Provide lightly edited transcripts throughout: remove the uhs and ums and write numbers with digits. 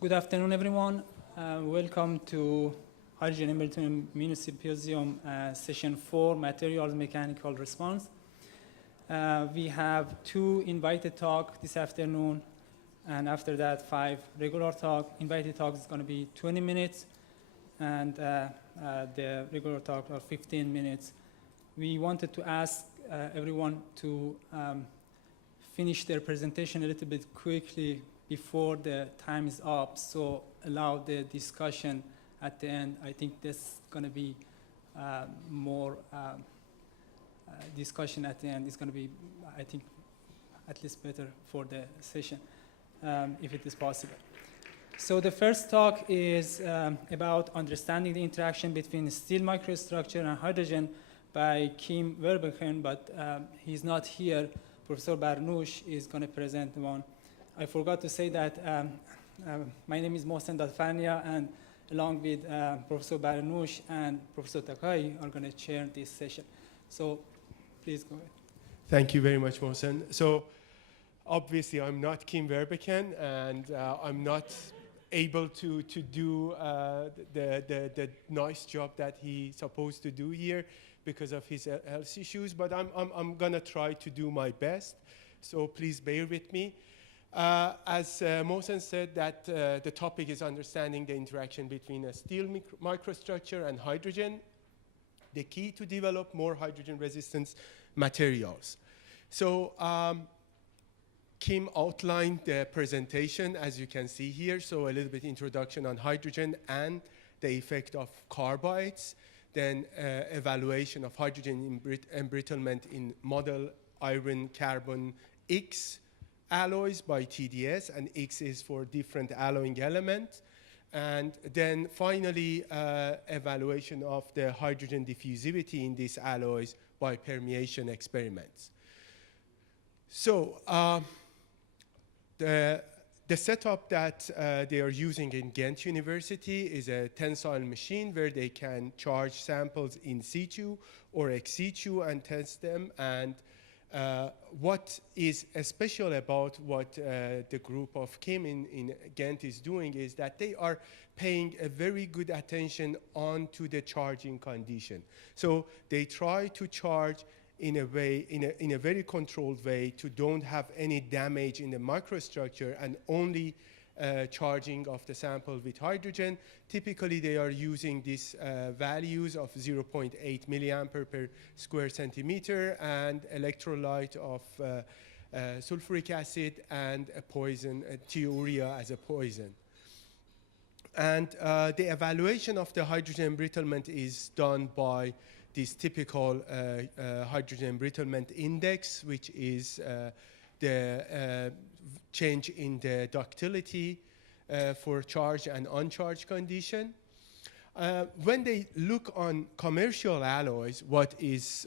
Good afternoon, everyone. Welcome to Hydrogen Embrittlement Mini Symposium, Session 4, Materials Mechanical Response. We have 2 invited talks this afternoon, and after that, 5 regular talks. Invited talks is going to be 20 minutes, and the regular talk are 15 minutes. We wanted to ask everyone to finish their presentation a little bit quickly before the time is up, so allow the discussion at the end. I think this is going to be more discussion at the end. It's going to be, I think, at least better for the session, if it is possible. So the first talk is about understanding the interaction between steel microstructure and hydrogen by Kim Verbecken, but he's not here. Professor Barnoush is going to present one. I forgot to say that my name is Mohsen Dadfania, and along with Professor Barnoush and Professor Takai are going to chair this session. So please go ahead. Thank you very much, Mohsen. So obviously, I'm not Kim Verbecken, and I'm not able to do the nice job that he's supposed to do here because of his health issues, but I'm going to try to do my best. So please bear with me. As Mohsen said, that the topic is understanding the interaction between a steel microstructure and hydrogen, the key to develop more hydrogen-resistant materials. So Kim outlined the presentation, as you can see here. So a little bit introduction on hydrogen and the effect of carbides, then evaluation of hydrogen embrittlement in model iron carbon X alloys by TDS, and X is for different alloying elements. And then finally, evaluation of the hydrogen diffusivity in these alloys by permeation experiments. So the setup that they are using in Ghent University is a tensile machine where they can charge samples in situ or ex situ and test them. And what is special about what the group of Kim in Ghent is doing is that they are paying a very good attention onto the charging condition. So they try to charge in a way, in a very controlled way, to don't have any damage in the microstructure and only charging of the sample with hydrogen. Typically, they are using these values of 0.8 milliampere per square centimeter and electrolyte of sulfuric acid and a poison, thiourea as a poison. And the evaluation of the hydrogen embrittlement is done by this typical hydrogen embrittlement index, which is the change in the ductility for charged and uncharged condition. When they look on commercial alloys, what is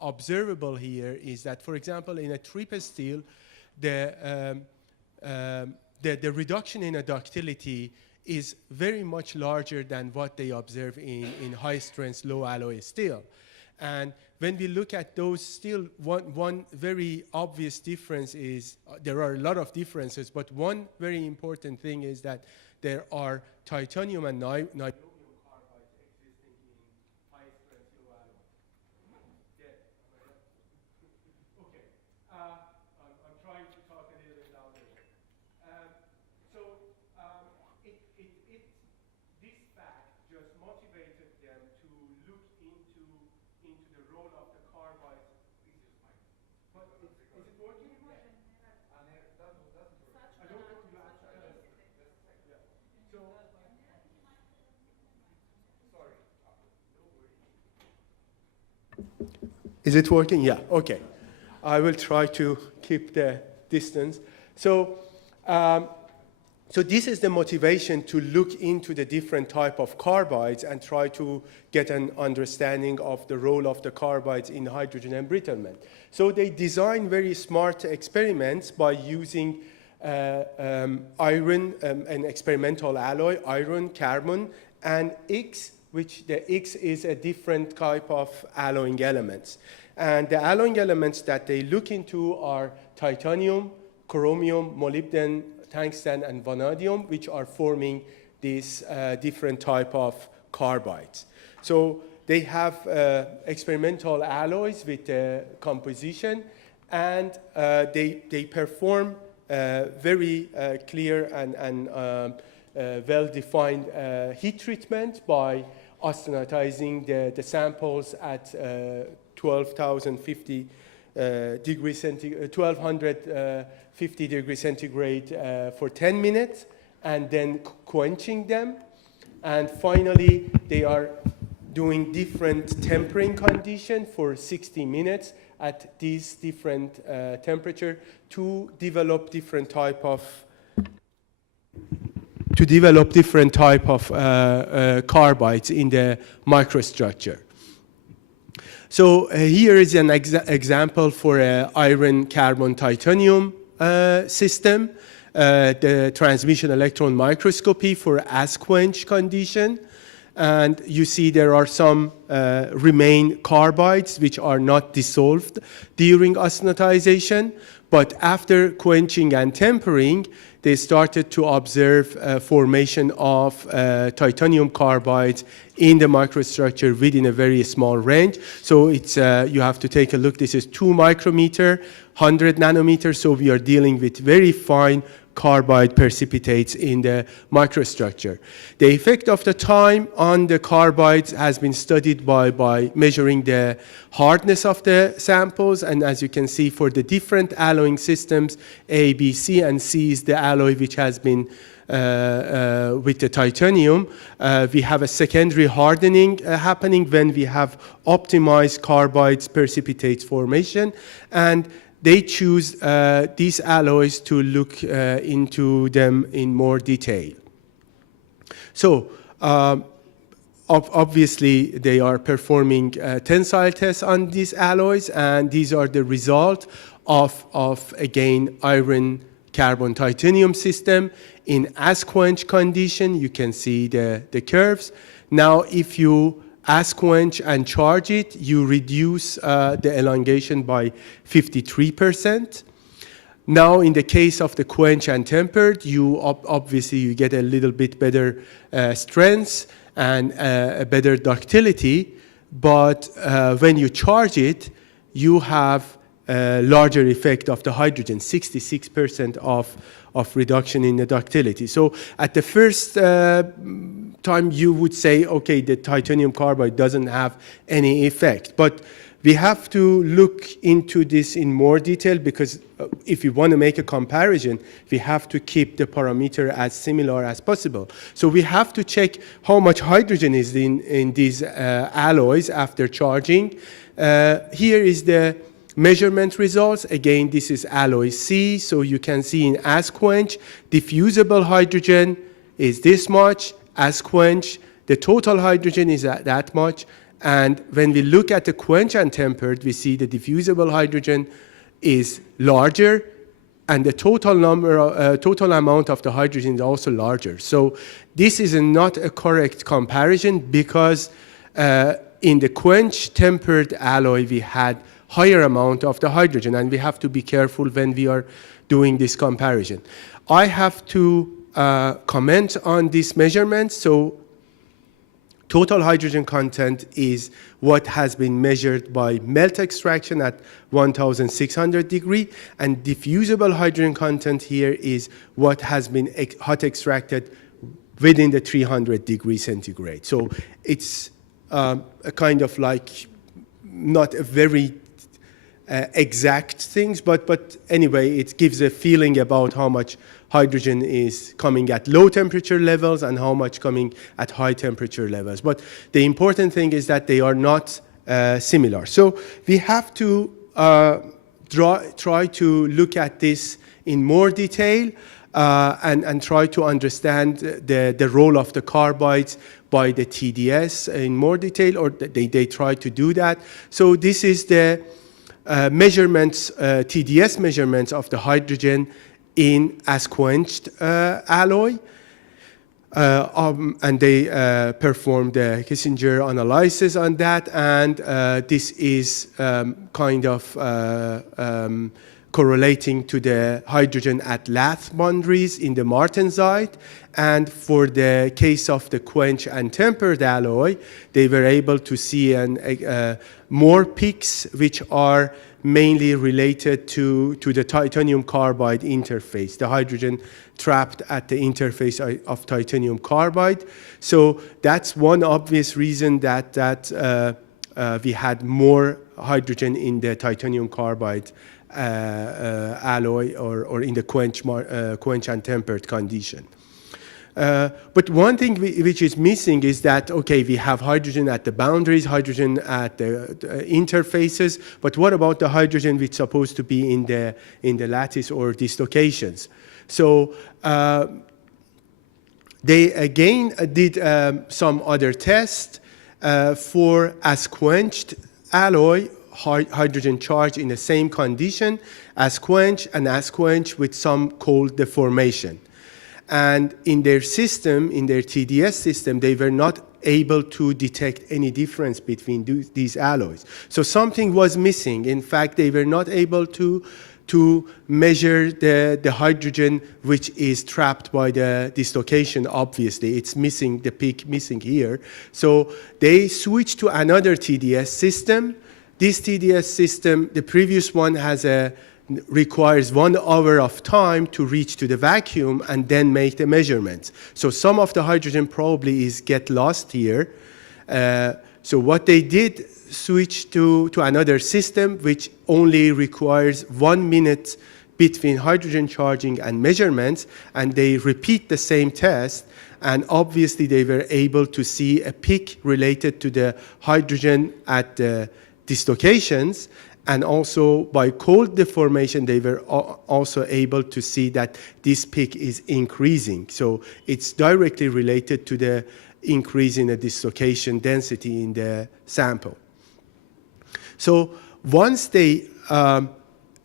observable here is that, for example, in a triple steel, the reduction in a ductility is very much larger than what they observe in high-strength, low-alloy steel. And when we look at those steel, one very obvious difference is, there are a lot of differences, but one very important thing is that there are titanium and niobium carbides existing in high-strength, low-alloy. Okay, I'm trying to talk a little bit louder. This fact just motivated them to look into the role of the carbides. But is it working? Yeah. I don't want you outside. Yeah. So, sorry. Is it working? Yeah. Okay. I will try to keep the distance. So this is the motivation to look into the different type of carbides and try to get an understanding of the role of the carbides in hydrogen embrittlement. So they design very smart experiments by using iron, an experimental alloy, iron, carbon, and X, which the X is a different type of alloying elements. And the alloying elements that they look into are titanium, chromium, molybdenum, tungsten and vanadium, which are forming these different type of carbides. So they have experimental alloys with composition, and they perform very clear and well-defined heat treatment by austenitizing the samples at 12,050 degrees centigrade, 1250 degrees centigrade for 10 minutes, and then quenching them. And finally, they are doing different tempering condition for 60 minutes at these different temperature to develop different type of carbides in the microstructure. So here is an example for an iron carbon titanium system, the transmission electron microscopy for as-quench condition. And you see there are some remain carbides which are not dissolved during austenitization, but after quenching and tempering, they started to observe formation of titanium carbides in the microstructure within a very small range. So it's, you have to take a look. This is 2 micrometer, 100 nanometers. So we are dealing with very fine carbide precipitates in the microstructure. The effect of the time on the carbides has been studied by measuring the hardness of the samples, and as you can see for the different alloying systems, A, B, C, and C is the alloy which has been with the titanium. We have a secondary hardening happening when we have optimized carbides precipitates formation, and they choose these alloys to look into them in more detail. So obviously they are performing tensile tests on these alloys, and these are the result of again iron carbon titanium system in as-quench condition. You can see the curves. Now if you as-quench and charge it, you reduce the elongation by 53%. Now, in the case of the quench and tempered, you obviously you get a little bit better strength and a better ductility, but when you charge it, you have a larger effect of the hydrogen, 66% of reduction in the ductility. So at the first time you would say, okay, the titanium carbide doesn't have any effect. But we have to look into this in more detail, because if we want to make a comparison, we have to keep the parameter as similar as possible. So we have to check how much hydrogen is in these alloys after charging. Here is the measurement results. Again, this is alloy C, so you can see in as-quench, diffusible hydrogen is this much, as-quench, the total hydrogen is that much, and when we look at the quench and tempered, we see the diffusible hydrogen is larger, and the total amount of the hydrogen is also larger. So this is not a correct comparison, because in the quench tempered alloy, we had higher amount of the hydrogen, and we have to be careful when we are doing this comparison. I have to comment on this measurement. So total hydrogen content is what has been measured by melt extraction at 1,600 degree, and diffusible hydrogen content here is what has been hot extracted within the 300 degrees centigrade. So it's a kind of like not a very exact things, but anyway, it gives a feeling about how much hydrogen is coming at low temperature levels and how much coming at high temperature levels. But the important thing is that they are not similar. So we have to try to look at this in more detail and try to understand the role of the carbides by the TDS in more detail, or they try to do that. So this is the measurements, TDS measurements of the hydrogen in as-quenched alloy. And they performed the Kissinger analysis on that, and this is kind of correlating to the hydrogen at lath boundaries in the martensite. And for the case of the quenched and tempered alloy, they were able to see more peaks, which are mainly related to the titanium carbide interface, the hydrogen trapped at the interface of titanium carbide. So that's one obvious reason that we had more hydrogen in the titanium carbide alloy or in the quench and tempered condition. But one thing which is missing is that, okay, we have hydrogen at the boundaries, hydrogen at the interfaces, but what about the hydrogen which is supposed to be in the lattice or dislocations? So they again did some other tests for as quenched alloy, hydrogen charge in the same condition as quenched and as quenched with some cold deformation. And in their system, in their TDS system, they were not able to detect any difference between these alloys. So something was missing. In fact, they were not able to measure the hydrogen which is trapped by the dislocation. Obviously, it's missing, the peak missing here. So they switched to another TDS system. This TDS system, the previous one requires 1 hour of time to reach to the vacuum and then make the measurements. So some of the hydrogen probably get lost here. So what they did, switch to another system which only requires 1 minute between hydrogen charging and measurements, and they repeat the same test, and obviously they were able to see a peak related to the hydrogen at the dislocations. And also by cold deformation, they were also able to see that this peak is increasing. So it's directly related to the increase in the dislocation density in the sample. So once they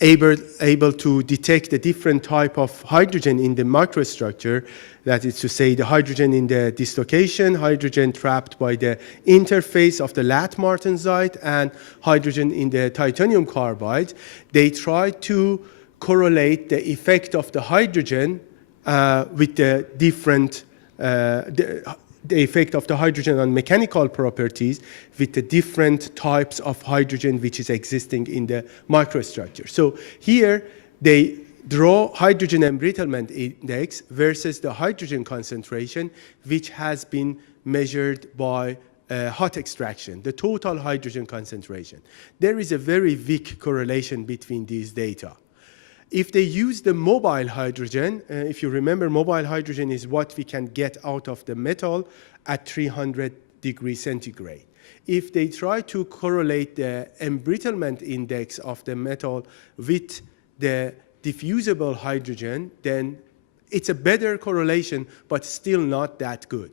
able to detect the different type of hydrogen in the microstructure, that is to say the hydrogen in the dislocation, hydrogen trapped by the interface of the lath martensite, and hydrogen in the titanium carbide, they try to correlate the effect of the hydrogen with the different, the effect of the hydrogen on mechanical properties with the different types of hydrogen which is existing in the microstructure. So here they draw hydrogen embrittlement index versus the hydrogen concentration which has been measured by hot extraction, the total hydrogen concentration. There is a very weak correlation between these data. If they use the mobile hydrogen, if you remember, mobile hydrogen is what we can get out of the metal at 300 degrees centigrade. If they try to correlate the embrittlement index of the metal with the diffusible hydrogen, then it's a better correlation, but still not that good.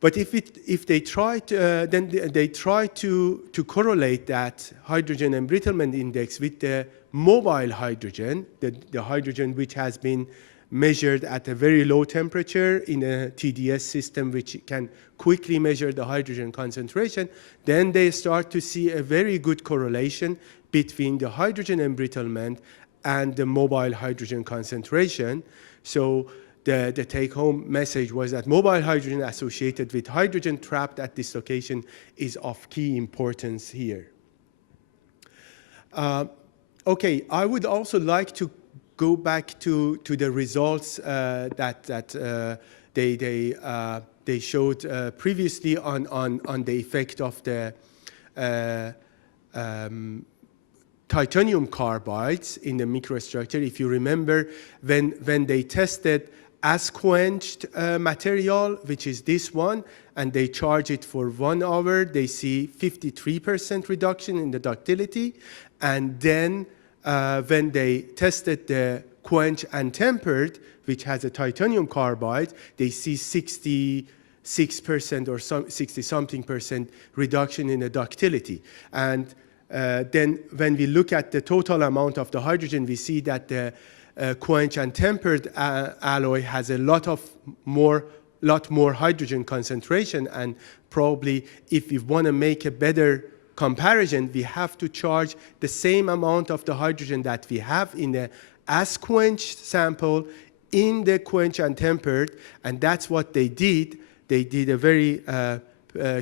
But if they try to, then they try to correlate that hydrogen embrittlement index with the mobile hydrogen, the hydrogen which has been measured at a very low temperature in a TDS system which can quickly measure the hydrogen concentration, then they start to see a very good correlation between the hydrogen embrittlement and the mobile hydrogen concentration. So the take-home message was that mobile hydrogen associated with hydrogen trapped at dislocation is of key importance here. Okay, I would also like to go back to the results that they showed previously on the effect of the titanium carbides in the microstructure. If you remember, when they tested as quenched material, which is this one, and they charge it for 1 hour, they see 53% reduction in the ductility. And then when they tested the quenched and tempered, which has a titanium carbide, they see 66% or 60-something% reduction in the ductility. And then when we look at the total amount of the hydrogen, we see that the quenched and tempered alloy has a lot more hydrogen concentration, and probably if we want to make a better comparison, we have to charge the same amount of the hydrogen that we have in the as quenched sample in the quenched and tempered, and that's what they did. They did a very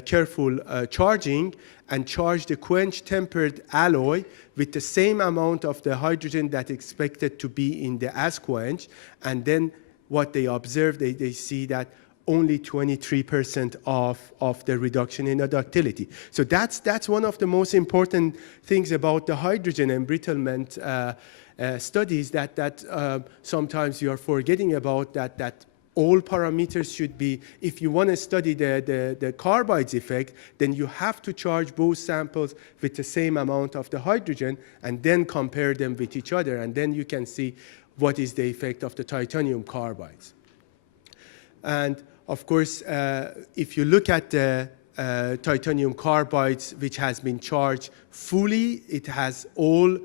careful charging and charged the quenched tempered alloy with the same amount of the hydrogen that expected to be in the as quenched, and then what they observed, they see that only 23% of the reduction in the ductility. So that's one of the most important things about the hydrogen embrittlement studies that sometimes you are forgetting about, that all parameters should be, if you want to study the carbides effect, then you have to charge both samples with the same amount of the hydrogen and then compare them with each other, and then you can see what is the effect of the titanium carbides. And of course, if you look at the titanium carbides, which has been charged fully, it has all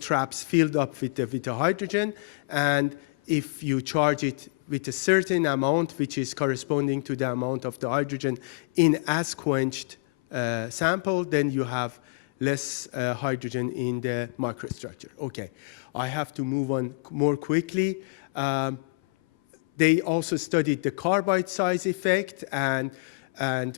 traps filled up with the hydrogen. And if you charge it with a certain amount, which is corresponding to the amount of the hydrogen in as quenched sample, then you have less hydrogen in the microstructure. Okay, I have to move on more quickly. They also studied the carbide size effect, and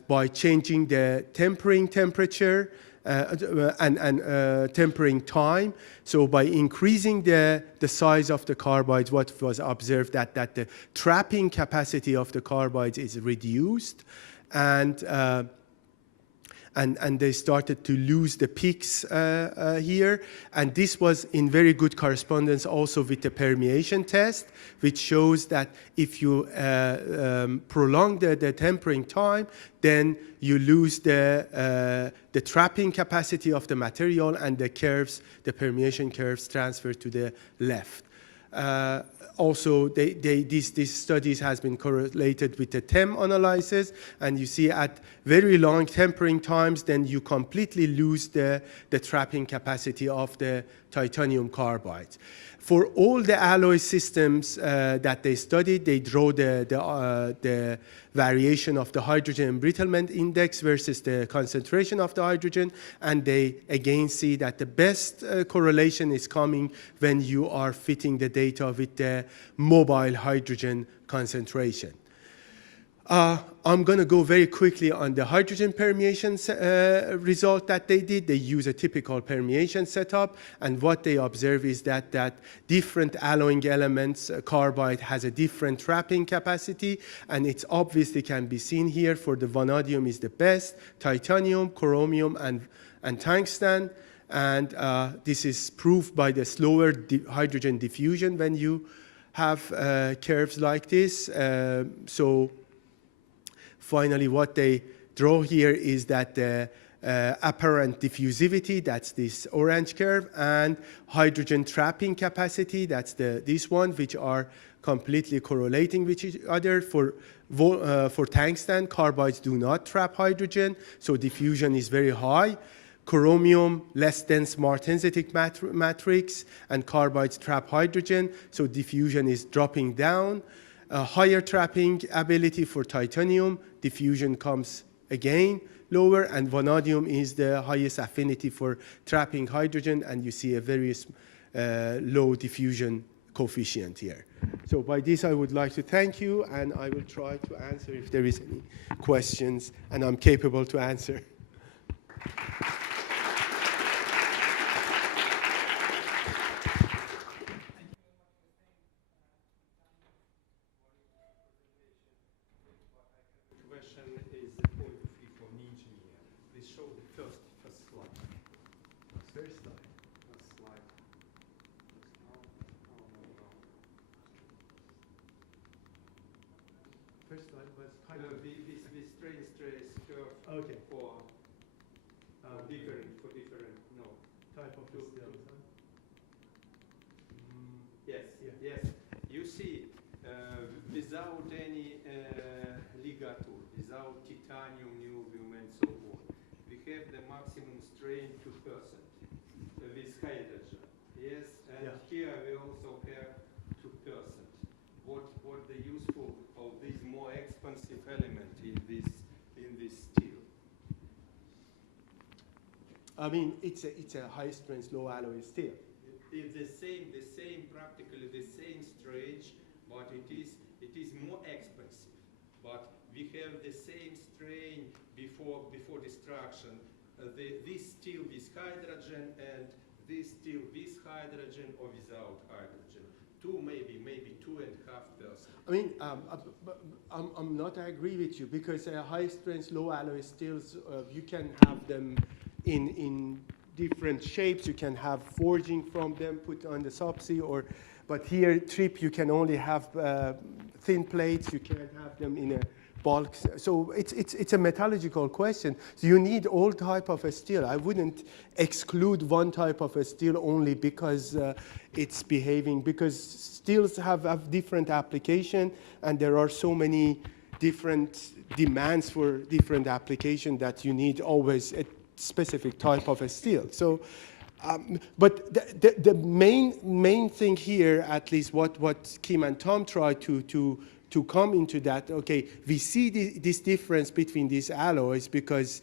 by changing the tempering temperature and tempering time. So by increasing the size of the carbides, what was observed that the trapping capacity of the carbides is reduced, and they started to lose the peaks here. And this was in very good correspondence also with the permeation test, which shows that if you prolong the tempering time, then you lose the trapping capacity of the material, and the curves, the permeation curves, transfer to the left. Also, these studies has been correlated with the TEM analysis, and you see at very long tempering times, then you completely lose the trapping capacity of the titanium carbides. For all the alloy systems that they studied, they draw the variation of the hydrogen embrittlement index versus the concentration of the hydrogen, and they again see that the best correlation is coming when you are fitting the data with the mobile hydrogen concentration. I'm going to go very quickly on the hydrogen permeations result that they did. They use a typical permeation setup, and what they observe is that different alloying elements, carbide has a different trapping capacity, and it's obviously can be seen here. For the vanadium is the best, titanium, chromium, and tungsten, and this is proved by the slower hydrogen diffusion when you have curves like this. So finally, what they draw here is that the apparent diffusivity, that's this orange curve, and hydrogen trapping capacity, that's this one, which are completely correlating with each other. For tungsten, carbides do not trap hydrogen, so diffusion is very high. Chromium, less dense martensitic matrix, and carbides trap hydrogen, so diffusion is dropping down. Higher trapping ability for titanium, diffusion comes again lower, and vanadium is the highest affinity for trapping hydrogen, and you see a very low diffusion coefficient here. So by this, I would like to thank you, and I will try to answer if there is any questions, and I'm capable to answer. Okay. For different Type of systems. Yes, yeah. Yes. You see, without any ligature, without titanium, niobium, and so on, we have the maximum strain 2% with hydrogen. Yes, and here we also have 2%. What the useful of this more expensive element in this steel? I mean, it's a high strength, low alloy steel. It's practically the same strength, but it is more expensive. But we have the same strain before destruction. This steel with hydrogen and this steel with hydrogen or without hydrogen. Maybe 2.5%. I mean, I'm not agree with you because high strength, low alloy steels, you can have them in different shapes. You can have forging from them put on the subsea, but here trip you can only have thin plates. You can't have them in a bulk. So it's a metallurgical question. So you need all type of a steel. I wouldn't exclude one type of a steel only because it's behaving, because steels have different application, and there are so many different demands for different application that you need always a specific type of a steel. So, but the main thing here, at least what Kim and Tom tried to come into that, okay, we see this difference between these alloys because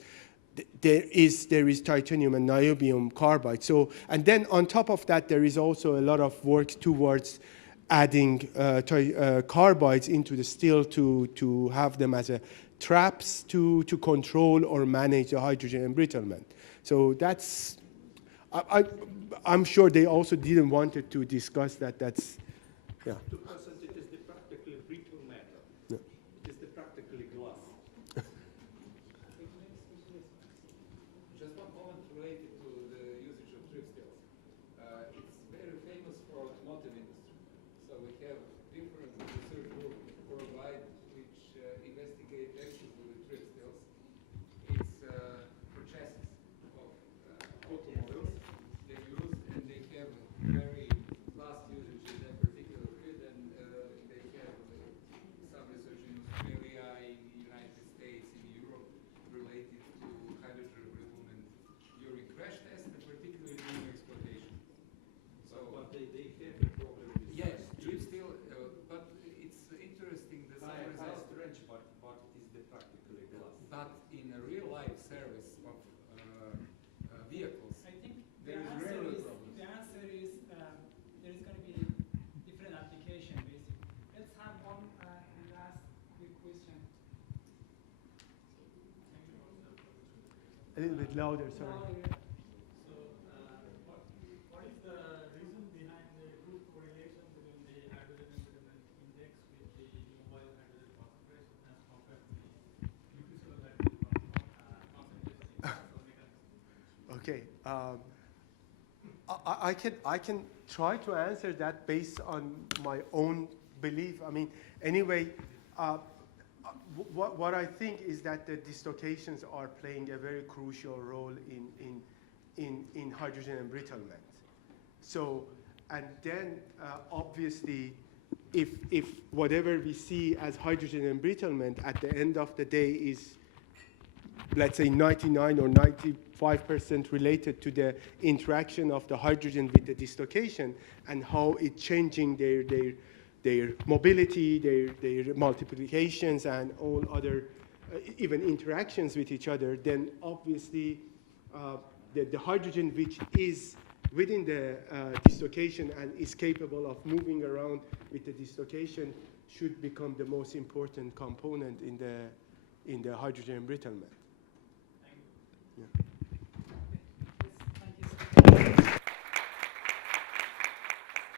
there is titanium and niobium carbide. So, and then on top of that, there is also a lot of work towards adding carbides into the steel to have them as a traps to control or manage the hydrogen embrittlement. So that's, I'm sure they also didn't want to discuss that. That's, yeah. It is the practically brittle metal. Yeah. It is the practically glass. Just one comment related to the usage of trip steels. It's very famous for automotive industry. So we have different research groups worldwide which investigate extensively trip steels. It's for chassis of automobiles they use, and they have very vast usage in that particular field, and they have some research in Australia, in the United States, in Europe, related to hydrogen embrittlement during crash tests, and particularly during exploitation. So, But they have a problem with yes, steel. trip steel, but it's interesting that some High results. strength, but it is the practically glass. But in a real life service of vehicles, I think there is answer rarely is problems. there is going to be different application basically. Let's have one last quick question. A little bit louder, sorry. So, what is the reason behind the good correlation between the hydrogen embrittlement index with the mobile hydrogen concentration as compared to the diffusible hydrogen concentration in thermal mechanism? Okay. I can try to answer that based on my own belief. I mean, anyway, what I think is that the dislocations are playing a very crucial role in hydrogen embrittlement. So, and then obviously, if whatever we see as hydrogen embrittlement at the end of the day is, let's say, 99 or 95% related to the interaction of the hydrogen with the dislocation and how it's changing their mobility, their multiplications, and all other even interactions with each other, then obviously the hydrogen which is within the dislocation and is capable of moving around with the dislocation should become the most important component in the hydrogen embrittlement. Thank you. Yeah.